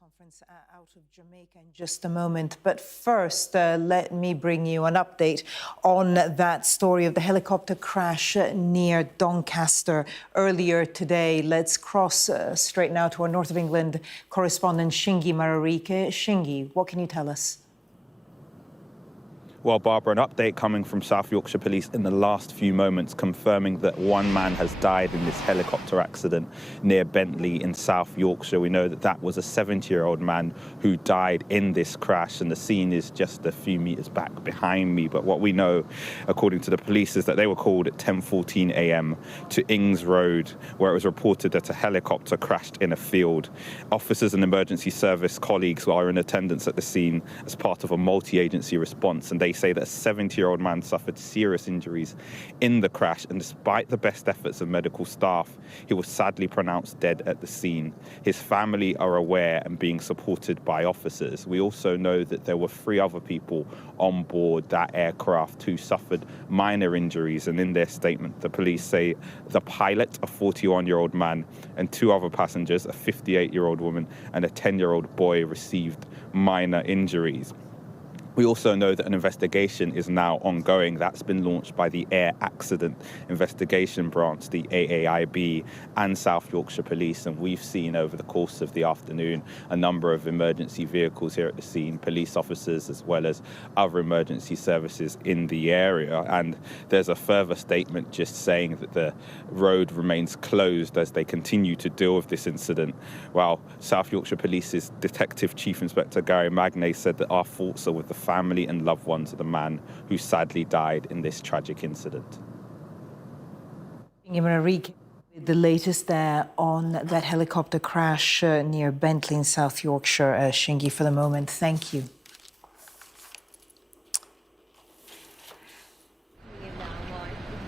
Conference out of Jamaica in just a moment. But first, let me bring you an update on that story of the helicopter crash near Doncaster earlier today. Let's cross straight now to our North of England correspondent, Shingi Mararike. Shingi, what can you tell us? Well, Barbara, an update coming from South Yorkshire Police in the last few moments confirming that one man has died in this helicopter accident near Bentley in South Yorkshire. We know that that was a 70-year-old man who died in this crash, and the scene is just a few metres back behind me. But what we know, according to the police, is that they were called at 10:14 a.m. to Ings Road, where it was reported that a helicopter crashed in a field. Officers and emergency service colleagues are in attendance at the scene as part of a multi-agency response, and they say that a 70-year-old man suffered serious injuries in the crash, and despite the best efforts of medical staff, he was sadly pronounced dead at the scene. His family are aware and being supported by officers. We also know that there were 3 other people on board that aircraft who suffered minor injuries, and in their statement, the police say the pilot, a 41-year-old man, and 2 other passengers, a 58-year-old woman and a 10-year-old boy, received minor injuries. We also know that an investigation is now ongoing. That's been launched by the Air Accident Investigation Branch, the AAIB, and South Yorkshire Police. And we've seen over the course of the afternoon a number of emergency vehicles here at the scene, police officers as well as other emergency services in the area. And there's a further statement just saying that the road remains closed as they continue to deal with this incident. While South Yorkshire Police's Detective Chief Inspector Gary Magnay said that our thoughts are with the family and loved ones of the man who sadly died in this tragic incident. The latest there on that helicopter crash near Bentley in South Yorkshire. Shingi, for the moment, thank you.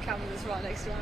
Camera's right next to ours.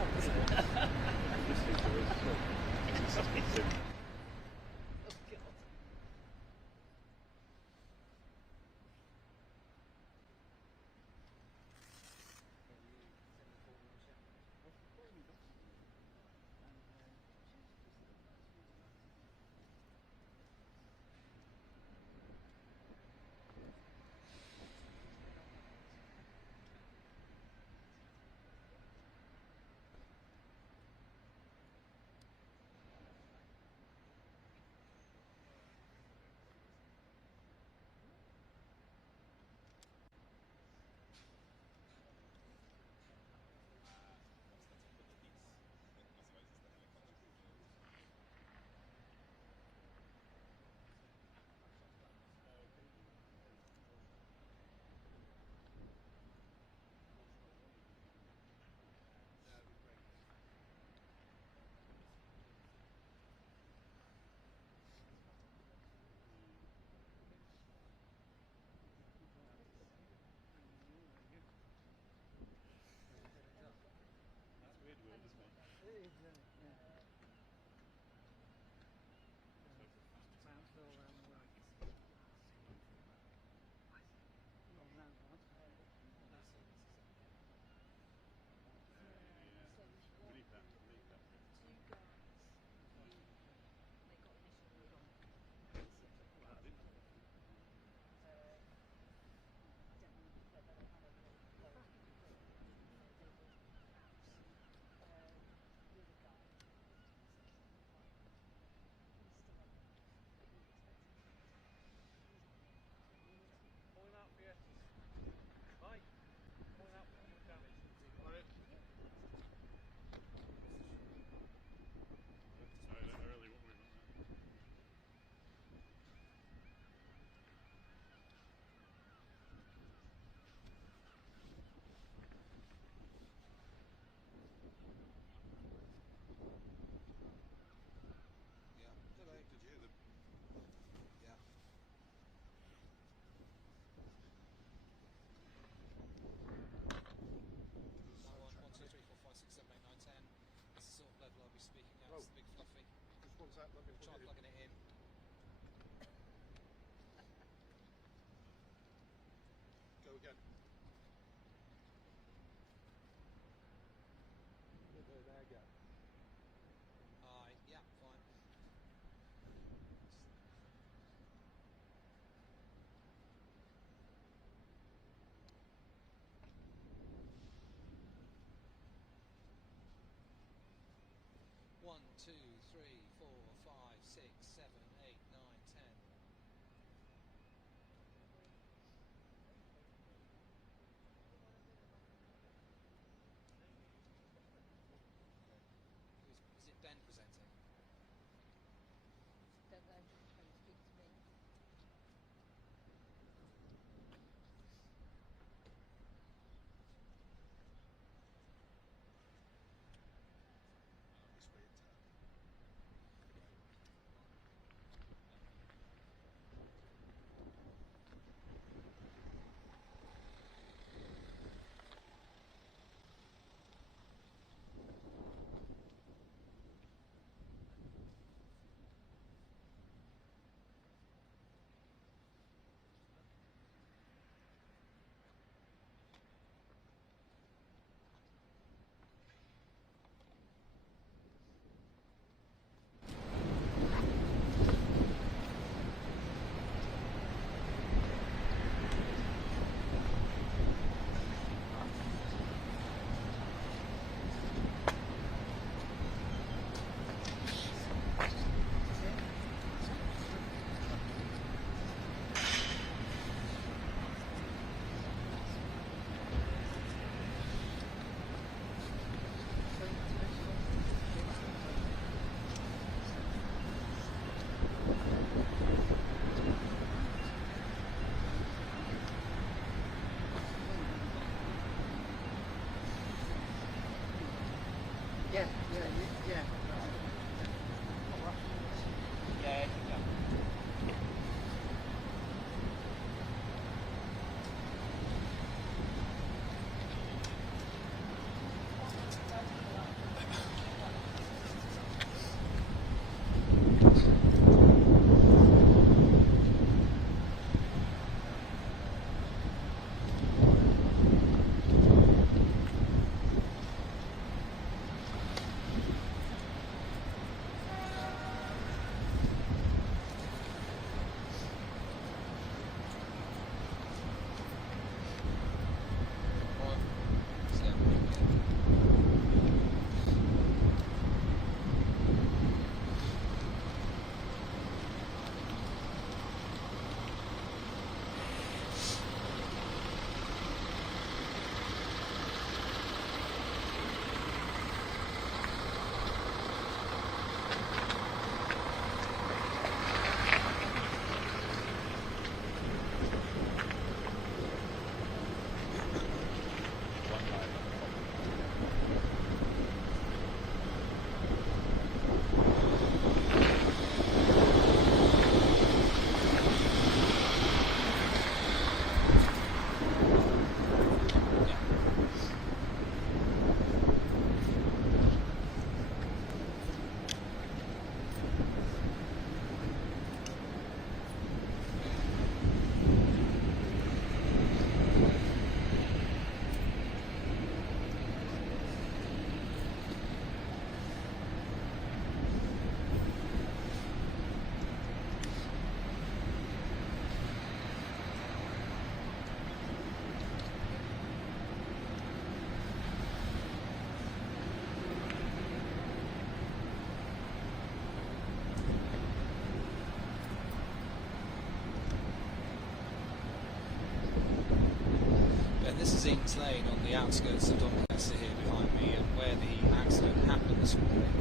This is Eaton's Lane on the outskirts of Doncaster here behind me, and where the accident happened this morning.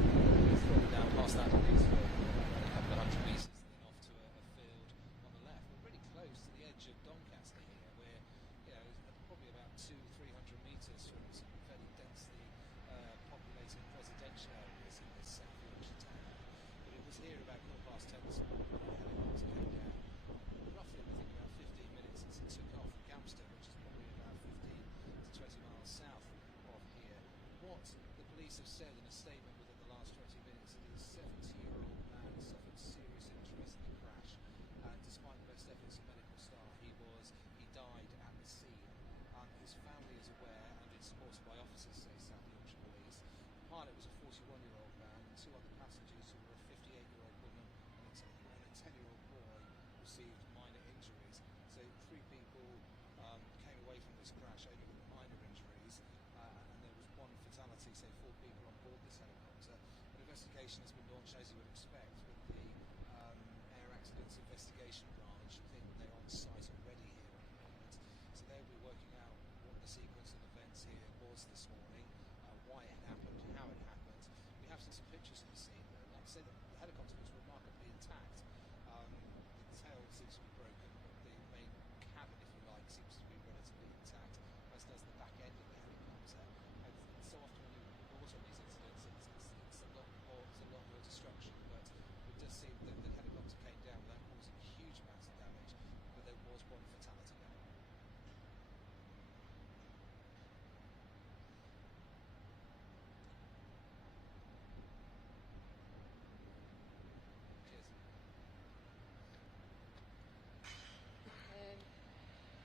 Now past that police field, a couple of hundred metres, and then off to a field on the left. We're pretty close to the edge of Doncaster here. We're, probably about 200-300 metres from some fairly densely populated residential areas in this South Yorkshire town. But it was here about 10:15 this morning when a helicopter came down. Roughly, I think about 15 minutes since it took off from Doncaster, which is probably about 15 to 20 miles south of here. What the police have said in a statement within the last 20 minutes is that a 70-year-old man suffered serious injuries in the crash. Despite the best efforts of medical staff, he died at the scene. His family is aware and is supported by officers, say South Yorkshire Police. The pilot was a 41-year-old man, and two other passengers who were a 58-year-old woman and a 10-year-old boy received minor injuries. So 3 people came away from this crash only with minor injuries, and there was 1 fatality, so 4 people on board this helicopter. An investigation has been launched, as you would expect, with the Air Accidents Investigation Branch. I think they're on site already here at the moment. So they'll be working out what the sequence of events here was this morning, why it happened, how it happened. We have seen some pictures from the scene. Like I say, the helicopter was remarkably intact. The tail seems to be broken, but the main cabin, if you like, seems to be relatively intact, as does the back end of the helicopter. And so often when you report on these incidents, it's a lot more destruction, but it does seem that the helicopter came down without causing huge amounts of damage, but there was 1 fatality there.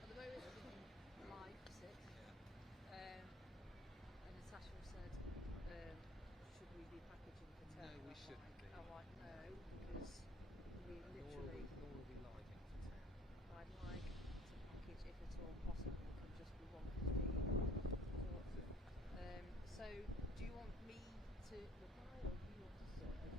At the moment, live sick. And Natasha said, should we be packaging for 10? No, we shouldn't be. I'm like, no, because we literally, Nor are we living for 10. I'd like to package, if at all possible, can just be 1:15. So, do you want me to reply, or do you want to serve?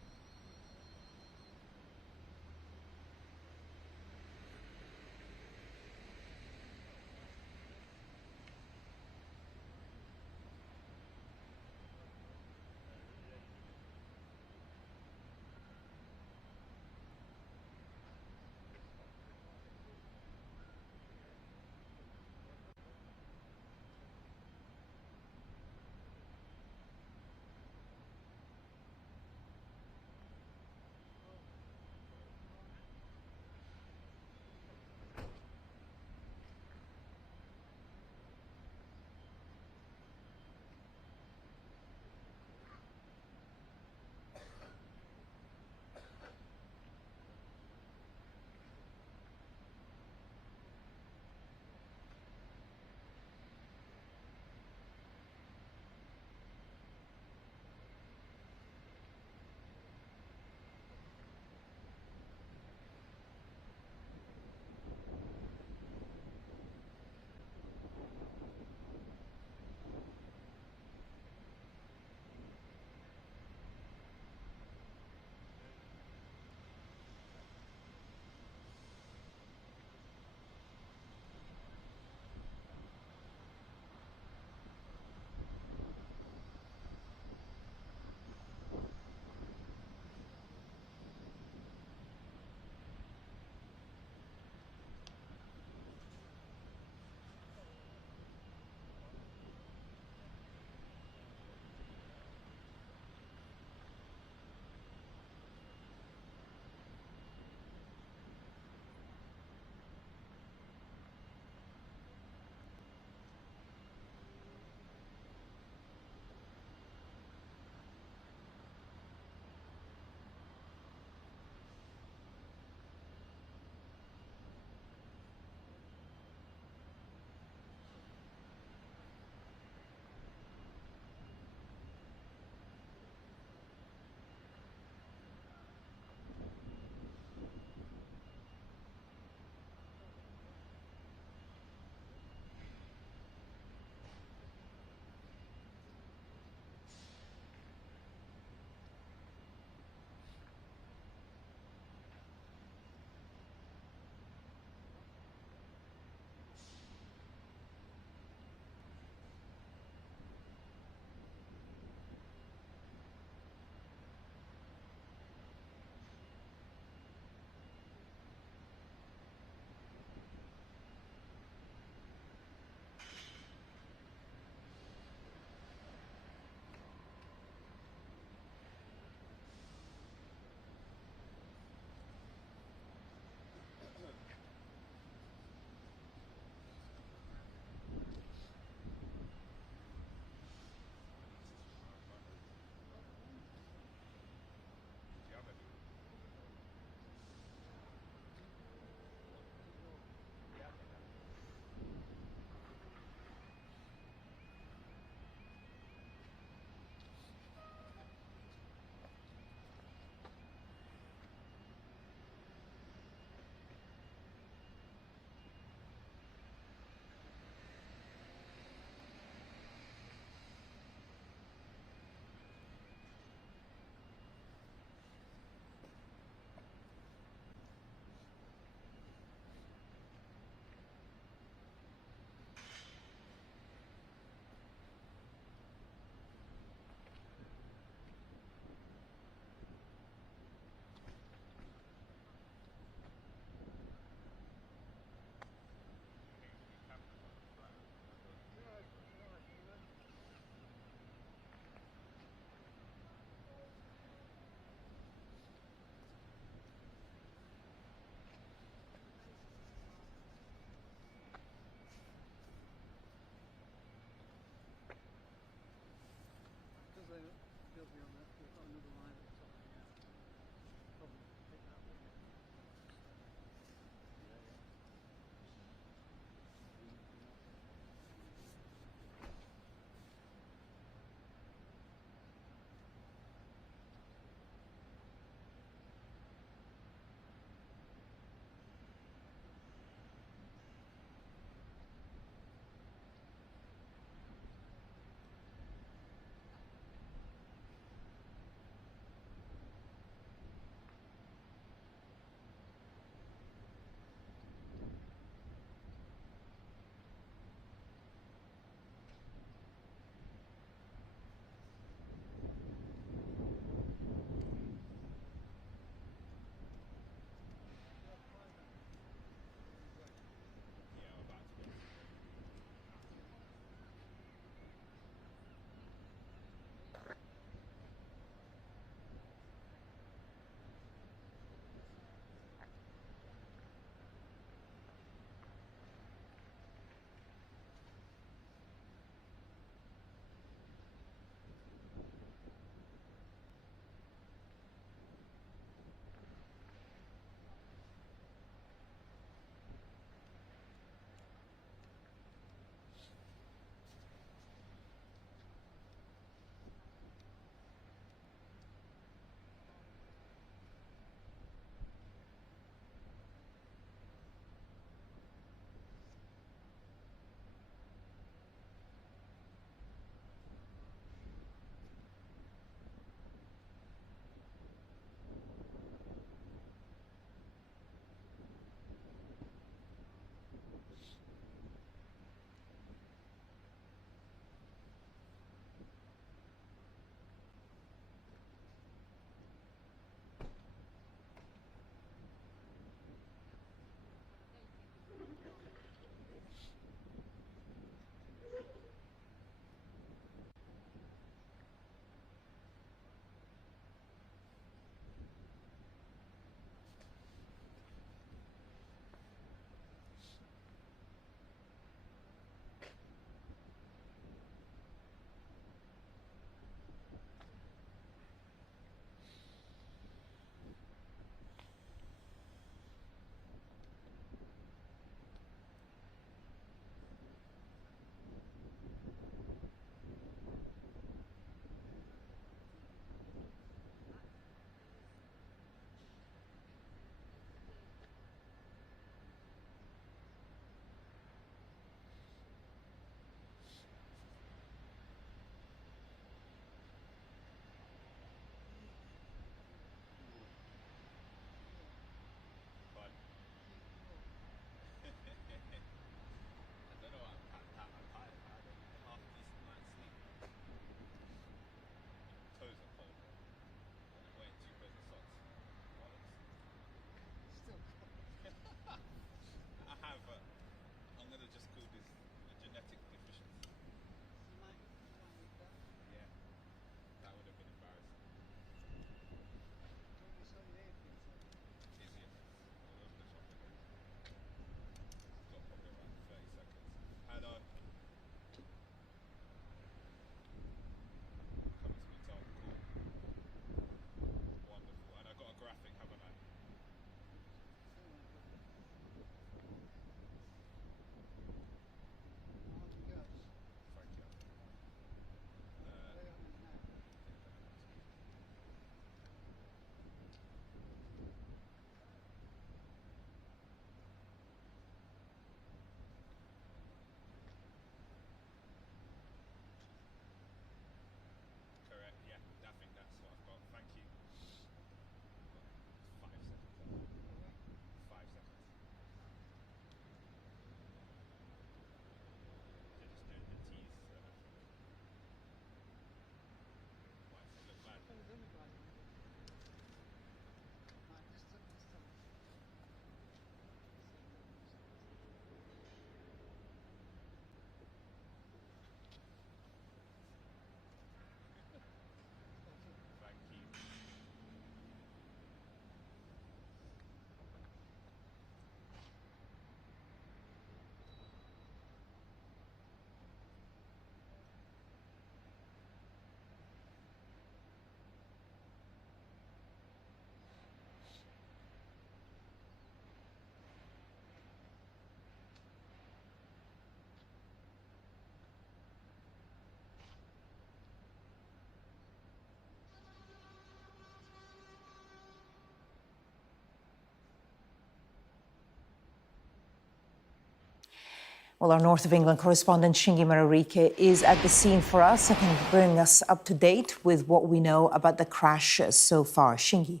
Well, our North of England correspondent Shingi Mararike is at the scene for us and can bring us up to date with what we know about the crash so far. Shingi.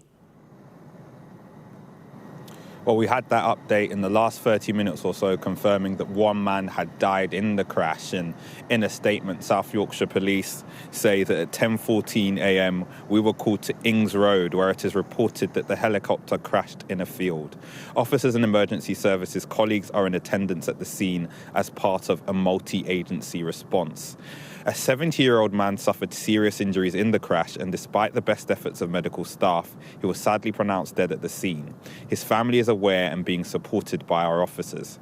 Well, we had that update in the last 30 minutes or so confirming that one man had died in the crash. And in a statement, South Yorkshire Police say that at 10:14 a.m. we were called to Ings Road, where it is reported that the helicopter crashed in a field. Officers and emergency services colleagues are in attendance at the scene as part of a multi-agency response. A 70-year-old man suffered serious injuries in the crash, and despite the best efforts of medical staff, he was sadly pronounced dead at the scene. His family is aware and being supported by our officers.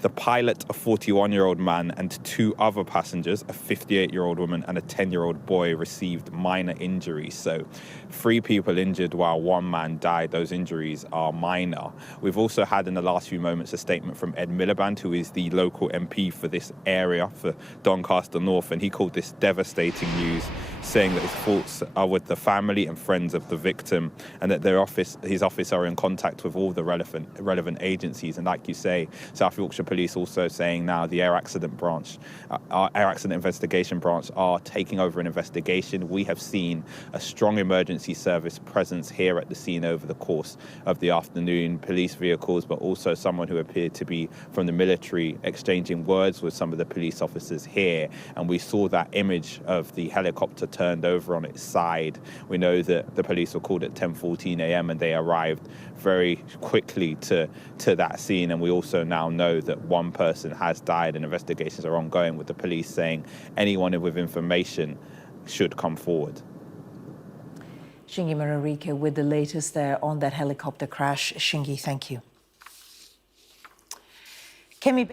The pilot, a 41-year-old man, and two other passengers, a 58-year-old woman and a 10-year-old boy, received minor injuries. So 3 people injured while 1 man died. Those injuries are minor. We've also had in the last few moments a statement from Ed Miliband, who is the local MP for this area, for Doncaster North, and he called this devastating news, saying that his thoughts are with the family and friends of the victim, and that his office are in contact with all the relevant agencies. And like you say, South Yorkshire Police also saying now the air accident investigation branch are taking over an investigation. We have seen a strong emergency service presence here at the scene over the course of the afternoon, police vehicles, but also someone who appeared to be from the military exchanging words with some of the police officers here. And we saw that image of the helicopter turned over on its side. We know that the police were called at 10:14 a.m. and they arrived very quickly to that scene. And we also now know that 1 person has died and investigations are ongoing, with the police saying anyone with information should come forward. Shingi Mararike with the latest there on that helicopter crash. Shingi, thank you. Kemi